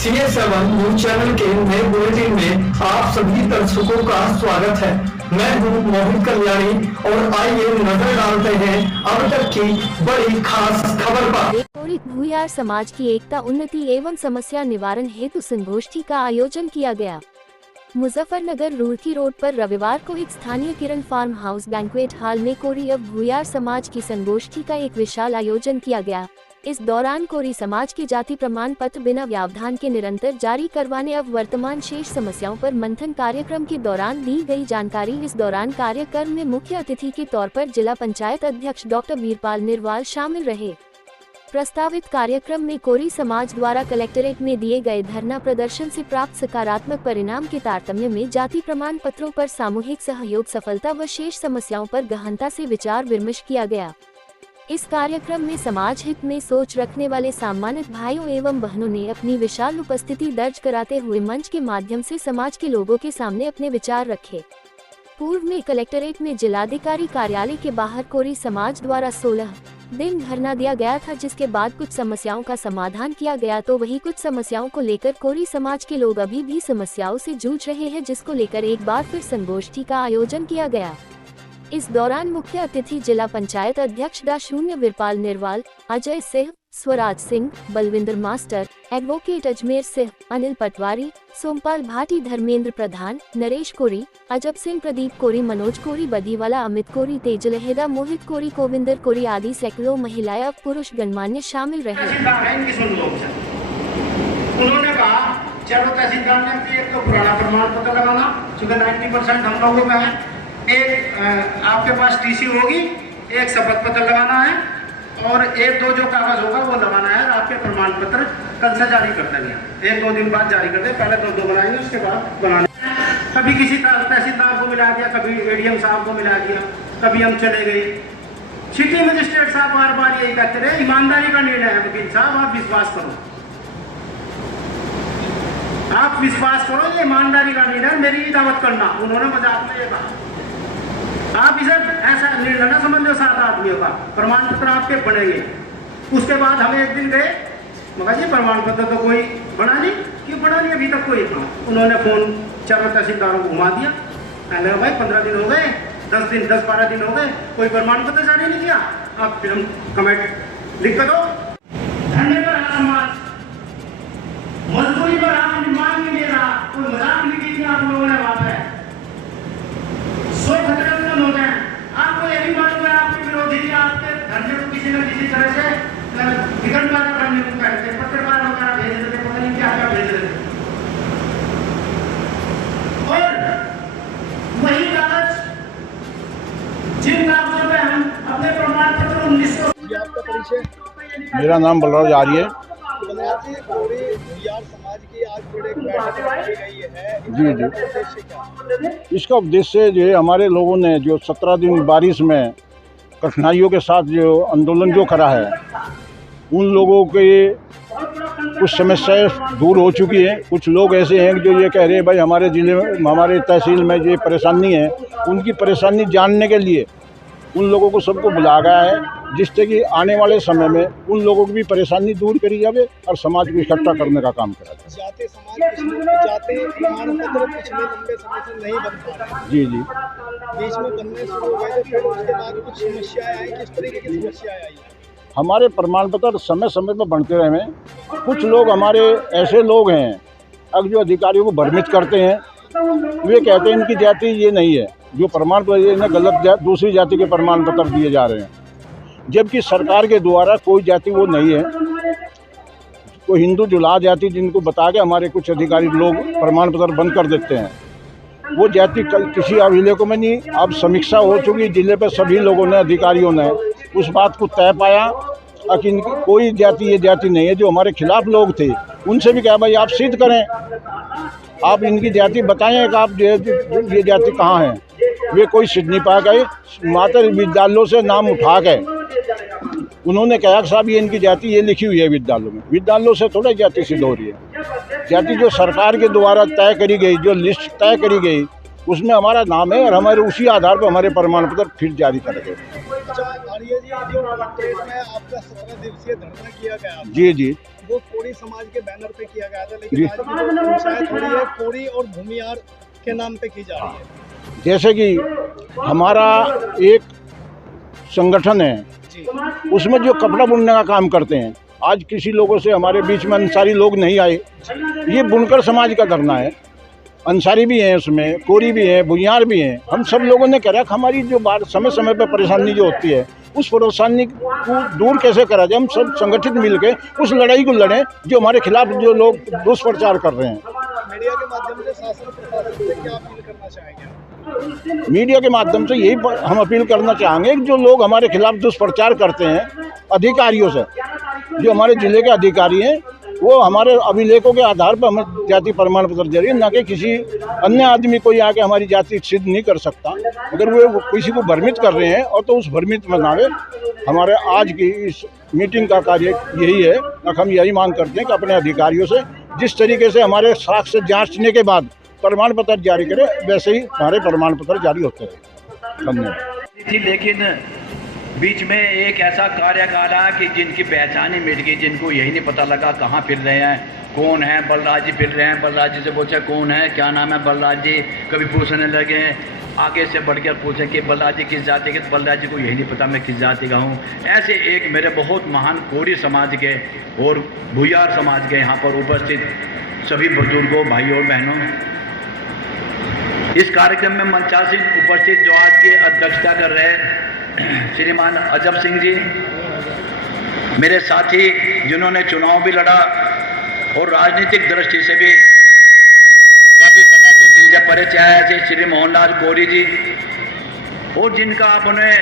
CS7 news channel के नए bulletin में आप सभी दर्शकों का स्वागत है। मैं हूँ मोहित कल्याणी और आइए नजर डालते हैं अब तक की बड़ी खास खबर पर। भूयार समाज की एकता, उन्नति एवं समस्या निवारण हेतु संगोष्ठी का आयोजन किया गया। मुजफ्फरनगर रुड़की रोड पर रविवार को एक स्थानीय किरण फार्म हाउस बैंक्वेट हॉल में कोरी अब भूयार समाज की संगोष्ठी का एक विशाल आयोजन किया गया। इस दौरान कोरी समाज के जाति प्रमाण पत्र बिना व्यवधान के निरंतर जारी करवाने अब वर्तमान शेष समस्याओं पर मंथन कार्यक्रम के दौरान दी गई जानकारी। इस दौरान कार्यक्रम में मुख्य अतिथि के तौर पर जिला पंचायत अध्यक्ष डॉक्टर वीरपाल निरवाल शामिल रहे। प्रस्तावित कार्यक्रम में कोरी समाज द्वारा कलेक्ट्रेट में दिए गए धरना प्रदर्शन से प्राप्त सकारात्मक परिणाम के तारतम्य में जाति प्रमाण पत्रों पर सामूहिक सहयोग सफलता व शेष समस्याओं पर गहनता से विचार विमर्श किया गया। इस कार्यक्रम में समाज हित में सोच रखने वाले सम्मानित भाइयों एवं बहनों ने अपनी विशाल उपस्थिति दर्ज कराते हुए मंच के माध्यम से समाज के लोगों के सामने अपने विचार रखे। पूर्व में कलेक्ट्रेट में जिलाधिकारी कार्यालय के बाहर कोरी समाज द्वारा 16 दिन धरना दिया गया था, जिसके बाद कुछ समस्याओं का समाधान किया गया, तो वही कुछ समस्याओं को लेकर कोरी समाज के लोग अभी भी समस्याओं से जूझ रहे हैं, जिसको लेकर एक बार फिर संगोष्ठी का आयोजन किया गया। इस दौरान मुख्य अतिथि जिला पंचायत अध्यक्ष डा. वीरपाल निरवाल, अजय सिंह, स्वराज सिंह, बलविंदर मास्टर, एडवोकेट अजमेर सिंह, अनिल पटवारी, सोमपाल भाटी, धर्मेंद्र प्रधान, नरेश कोरी, अजब सिंह, प्रदीप कोरी, मनोज कोरी, बदीवाला, अमित कोरी, तेज लहेदा, मोहित कोरी, गोविंदर कोरी आदि सैकड़ों महिलाएं और पुरुष गणमान्य शामिल रहे। उन्होंने कहा चलो तहसीलदार ने एक तो पुराना प्रमाण पत्र लगाना, क्योंकि 90% हम लोगों का है, एक आपके पास टीसी होगी, एक शपथ पत्र लगाना है और एक दो जो कागज होगा वो लगाना है। और आपके प्रमाण पत्र कल से जारी कर देंगे, 1-2 दिन बाद जारी कर दें, पहले 2 बनाएंगे उसके बाद बनाने। कभी किसी तहसीलदार को मिला दिया, कभी एडीएम साहब को मिला दिया, कभी हम चले गए। सिटी मजिस्ट्रेट साहब बार बार यही कहते रहे ईमानदारी का निर्णय है वकील साहब, आप विश्वास करो, आप विश्वास करो, ये ईमानदारी का निर्णय, मेरी ही दावत करना। उन्होंने मजाक में ये कहा, आप इसे ऐसा निर्णय न समझ लो 7 आदमियों का, प्रमाण पत्र आपके बनेंगे। उसके बाद हम एक दिन गए, मगर जी प्रमाण पत्र तो कोई बना नहीं, क्यों बना नहीं अभी तक कोई? उन्होंने फोन 4 तहसीलदारों को घुमा दिया, कहने भाई 15 दिन हो गए, 10-12 दिन हो गए, कोई प्रमाण पत्र जारी नहीं किया, आप फिर हम कमेंट लिख कर दो। धरने पर समाज, मजदूरी पर आप मांग नहीं दे रहा, कोई मजाक नहीं की आप लोगों ने बात है। 100 खतरे उत्पन्न हो गए। आपको ये भी मालूम है आपके विरोधी आपके धरने को किसी न किसी तरह से विघटन करने को कहते, पत्रकार वगैरह भेज देते, पता नहीं क्या क्या भेज देते। और वही कागज जिन कागजों पे हम अपने प्रमाण पत्र 1900। आपका परिचय? मेरा नाम बलराज आर्य। समाज की आज बड़े गई है, जी जी, इसका उद्देश्य जो है, हमारे लोगों ने जो 17 दिन बारिश में कठिनाइयों के साथ जो आंदोलन जो करा है, उन लोगों के कुछ समस्याएं दूर हो चुकी हैं। कुछ लोग ऐसे हैं जो ये कह रहे हैं भाई हमारे ज़िले में, हमारे तहसील में ये परेशानी है, उनकी परेशानी जानने के लिए उन लोगों को सबको बुलाया गया है, जिससे कि आने वाले समय में उन लोगों की भी परेशानी दूर करी जाए और समाज को इकट्ठा करने का काम करा जाए। जाते समाज जाते प्रमाण पत्र पिछले लंबे समय से नहीं बन पा रहे। जी जी, बीच में बनने शुरू हो गए थे, फिर उसके बाद कुछ समस्याएं आई। किस तरीके की समस्याएं आई? हमारे प्रमाण पत्र समय समय पर बनते रहे हैं। कुछ लोग हमारे ऐसे लोग हैं अब जो अधिकारियों को भ्रमित करते हैं, वे कहते हैं इनकी जाति ये नहीं है, जो प्रमाण पत्र इन्हें गलत दूसरी जाति के प्रमाण पत्र दिए जा रहे हैं, जबकि सरकार के द्वारा कोई जाति वो नहीं है। कोई हिंदू जुला जाति जिनको बता के हमारे कुछ अधिकारी लोग प्रमाण पत्र बंद कर देते हैं, वो जाति किसी अभिलेखों में नहीं। अब समीक्षा हो चुकी जिले पे, सभी लोगों ने, अधिकारियों ने उस बात को तय पाया कि इनकी कोई जाति ये जाति नहीं है। जो हमारे खिलाफ लोग थे उनसे भी कहा भाई आप सिद्ध करें, आप इनकी जाति बताएं कि आप ये जाति कहाँ है। वे कोई सिद्ध नहीं पा गए। मात्र विद्यालयों से नाम उठा गए, उन्होंने कहा साहब ये इनकी जाति ये लिखी हुई है विद्यालयों में। विद्यालयों से थोड़ा जाति सिद्ध हो रही है। जाति जो सरकार के द्वारा तय करी गई, जो लिस्ट तय करी गई, उसमें हमारा नाम है और हमारे उसी आधार पर हमारे प्रमाण पत्र फिर जारी करेंगे। अच्छा, आर्य जी, जो कलेक्ट्रेट में आपका 17 दिवसीय धरना किया गया, जी जी, वो कोरी समाज के बैनर पे किया गया था, लेकिन आज की जो पंचायत हो रही है कोरी और भूमियार के नाम पे की जा रही है। जैसे कि हमारा एक संगठन है, जी उसमें जो कपड़ा बुनने का काम करते हैं, आज किसी लोगों से हमारे बीच में अंसारी लोग नहीं आए। ये बुनकर समाज का धरना है, अंसारी भी हैं उसमें, कोरी भी हैं, भुइयार भी हैं। हम सब लोगों ने करा कि हमारी जो बात समय समय पर परेशानी जो होती है उस परेशानी को दूर कैसे करा जाए। हम सब संगठित मिलकर उस लड़ाई को लड़ें जो हमारे खिलाफ जो लोग दुष्प्रचार कर रहे हैं। मीडिया के माध्यम से शासन प्रशासन से क्या अपील करना चाहेंगे? मीडिया के माध्यम से यही हम अपील करना चाहेंगे कि जो लोग हमारे खिलाफ दुष्प्रचार करते हैं अधिकारियों से, जो हमारे जिले के अधिकारी हैं, वो हमारे अभिलेखों के आधार पर हमें जाति प्रमाण पत्र जरिए, न कि किसी अन्य आदमी कोई आके हमारी जाति सिद्ध नहीं कर सकता। अगर वो किसी को भ्रमित कर रहे हैं और तो उस भ्रमित में ना आए। हमारे आज की इस मीटिंग का कार्य यही है। हम यही मांग करते हैं कि अपने अधिकारियों से जिस तरीके से हमारे साक्ष्य जांचने के बाद प्रमाण पत्र जारी करें, वैसे ही हमारे प्रमाण पत्र जारी होते रहे। धन्यवाद। लेकिन बीच में एक ऐसा कार्यकाल आया कि जिनकी पहचान ही मिट गई, जिनको यही नहीं पता लगा कहाँ फिर रहे हैं, कौन है। बलराज जी फिर रहे हैं, बलराज जी से पूछे कौन है, क्या नाम है बलराज जी, कभी पूछने लगे, आगे से बढ़कर पूछे कि बलराज जी किस जाति के, तो बलराज जी को यही नहीं पता मैं किस जाति का हूँ। ऐसे एक मेरे बहुत महान कोरी समाज के और भुइयार समाज के यहाँ पर उपस्थित सभी बुजुर्गों, भाइयों और बहनों, इस कार्यक्रम में मंचासीन उपस्थित जो आज की अध्यक्षता कर रहे हैं श्रीमान अजब सिंह जी, मेरे साथी जिन्होंने चुनाव भी लड़ा और राजनीतिक दृष्टि से भी काफ़ी समय से जिनसे परिचय है, जैसे श्री मोहनलाल कोरी जी, और जिनका आपने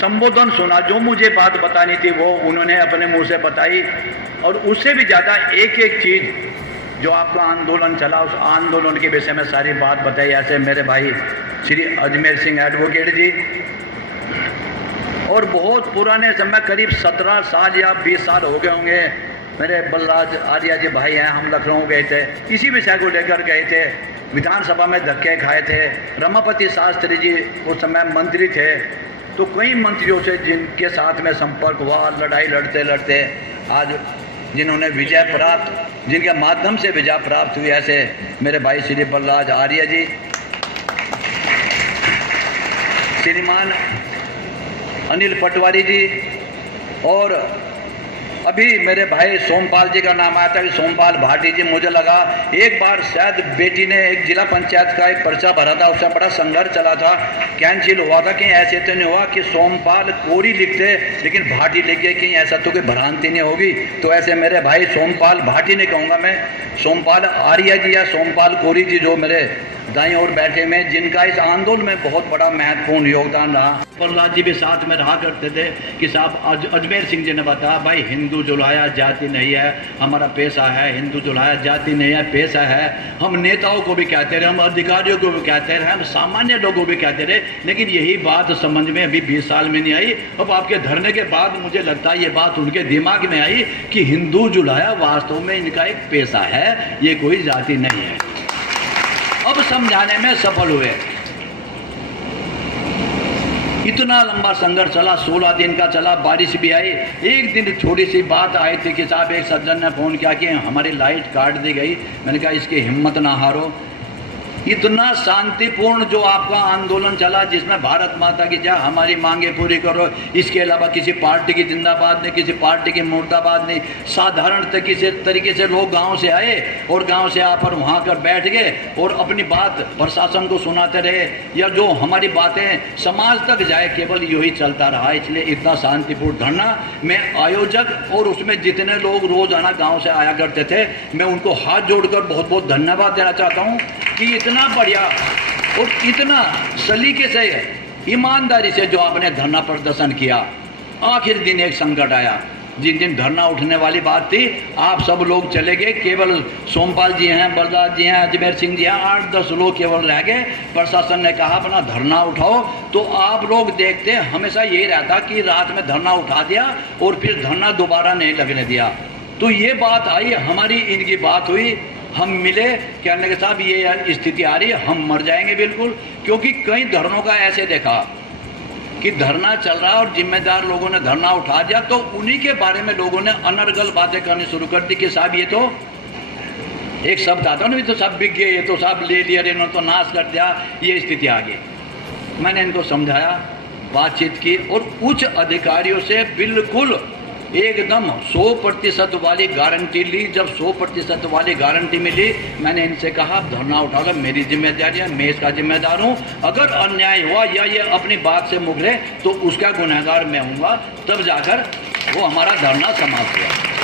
संबोधन सुना, जो मुझे बात बतानी थी वो उन्होंने अपने मुंह से बताई। और उससे भी ज़्यादा एक एक चीज़ जो आपका आंदोलन चला, उस आंदोलन के विषय में सारी बात बताई। ऐसे मेरे भाई श्री अजमेर सिंह एडवोकेट जी, और बहुत पुराने समय, करीब 17 साल या 20 साल हो गए होंगे, मेरे बलराज आर्या जी भाई हैं, हम लखनऊ गए थे, इसी विषय को लेकर गए थे। विधानसभा में धक्के खाए थे। रमापति शास्त्री जी उस समय मंत्री थे, तो कई मंत्रियों से जिनके साथ में संपर्क हुआ, लड़ाई लड़ते लड़ते आज जिन्होंने विजय प्राप्त, जिनके माध्यम से विजय प्राप्त हुई, ऐसे मेरे भाई श्री बलराज आर्या जी, श्रीमान अनिल पटवारी जी, और अभी मेरे भाई सोमपाल जी का नाम आया था कि सोमपाल भाटी जी। मुझे लगा एक बार शायद बेटी ने एक जिला पंचायत का एक पर्चा भरा था, उससे बड़ा संघर्ष चला था, कैंसिल हुआ था। कहीं ऐसे तो नहीं हुआ कि सोमपाल कोरी लिखते लेकिन भाटी लिख गए, कहीं ऐसा तो कोई भ्रांति नहीं होगी। तो ऐसे मेरे भाई सोमपाल भाटी नहीं कहूँगा मैं, सोमपाल आर्या जी या सोमपाल कोरी जी जो मेरे दाईं ओर बैठे में, जिनका इस आंदोलन में बहुत बड़ा महत्वपूर्ण योगदान रहा। प्रहलाद जी भी साथ में रहा करते थे कि साहब अजमेर सिंह जी ने बताया, भाई हिंदू जुलाया जाति नहीं है, हमारा पेशा है, हिंदू जुलाया जाति नहीं है, पेशा है। हम नेताओं को भी कहते रहे, हम अधिकारियों को भी कहते रहे, हम सामान्य लोगों को भी कहते रहे, लेकिन यही बात समझ में अभी 20 साल में नहीं आई। अब आपके धरने के बाद मुझे लगता है ये बात उनके दिमाग में आई कि हिंदू जुलाया वास्तव में इनका एक पेशा है, ये कोई जाति नहीं है। अब समझाने में सफल हुए। इतना लंबा संघर्ष चला, 16 दिन का चला, बारिश भी आई। एक दिन थोड़ी सी बात आई थी कि साहब एक सज्जन ने फ़ोन किया कि हमारी लाइट काट दी गई। मैंने कहा इसकी हिम्मत ना हारो। इतना शांतिपूर्ण जो आपका आंदोलन चला, जिसमें भारत माता की जय, हमारी मांगे पूरी करो, इसके अलावा किसी पार्टी की जिंदाबाद नहीं, किसी पार्टी की मुर्दाबाद नहीं, साधारण तरीके से लोग गांव से आए और गांव से आकर वहां कर बैठ गए और अपनी बात प्रशासन को सुनाते रहे, या जो हमारी बातें समाज तक जाए, केवल यही चलता रहा। इसलिए इतना शांतिपूर्ण धरना। मैं आयोजक और उसमें जितने लोग रोजाना गाँव से आया करते थे, मैं उनको हाथ जोड़कर बहुत बहुत धन्यवाद देना चाहता हूँ कि इतना बढ़िया और इतना सलीके से, ईमानदारी से जो आपने धरना प्रदर्शन किया। आखिर दिन एक संकट आया, जिन दिन धरना उठने वाली बात थी, आप सब लोग चले गए, केवल सोमपाल जी हैं, बलराज जी हैं, अजमेर सिंह जी हैं, 8-10 लोग केवल रह गए। प्रशासन ने कहा अपना धरना उठाओ, तो आप लोग देखते हमेशा यही रहता कि रात में धरना उठा दिया और फिर धरना दोबारा नहीं लगने दिया। तो ये बात आई, हमारी इनकी बात हुई, हम मिले, कहने के साहब ये स्थिति आ रही है, हम मर जाएंगे बिल्कुल। क्योंकि कई धरनों का ऐसे देखा कि धरना चल रहा और जिम्मेदार लोगों ने धरना उठा दिया, तो उन्हीं के बारे में लोगों ने अनर्गल बातें करनी शुरू कर दी कि साहब ये तो एक शब्द आता ना, तो सब बिक गए, ये तो सब ले लिया, इन्होंने तो नाश कर दिया, ये स्थिति आ गई। मैंने इनको समझाया, बातचीत की और उच्च अधिकारियों से बिल्कुल एकदम 100% वाली गारंटी ली। जब 100% वाली गारंटी मिली, मैंने इनसे कहा धरना उठा लो, मेरी जिम्मेदारी है, मैं इसका जिम्मेदार हूँ। अगर अन्याय हुआ या ये अपनी बात से मुकरे तो उसका गुनहगार मैं हूँगा। तब जाकर वो हमारा धरना समाप्त हुआ।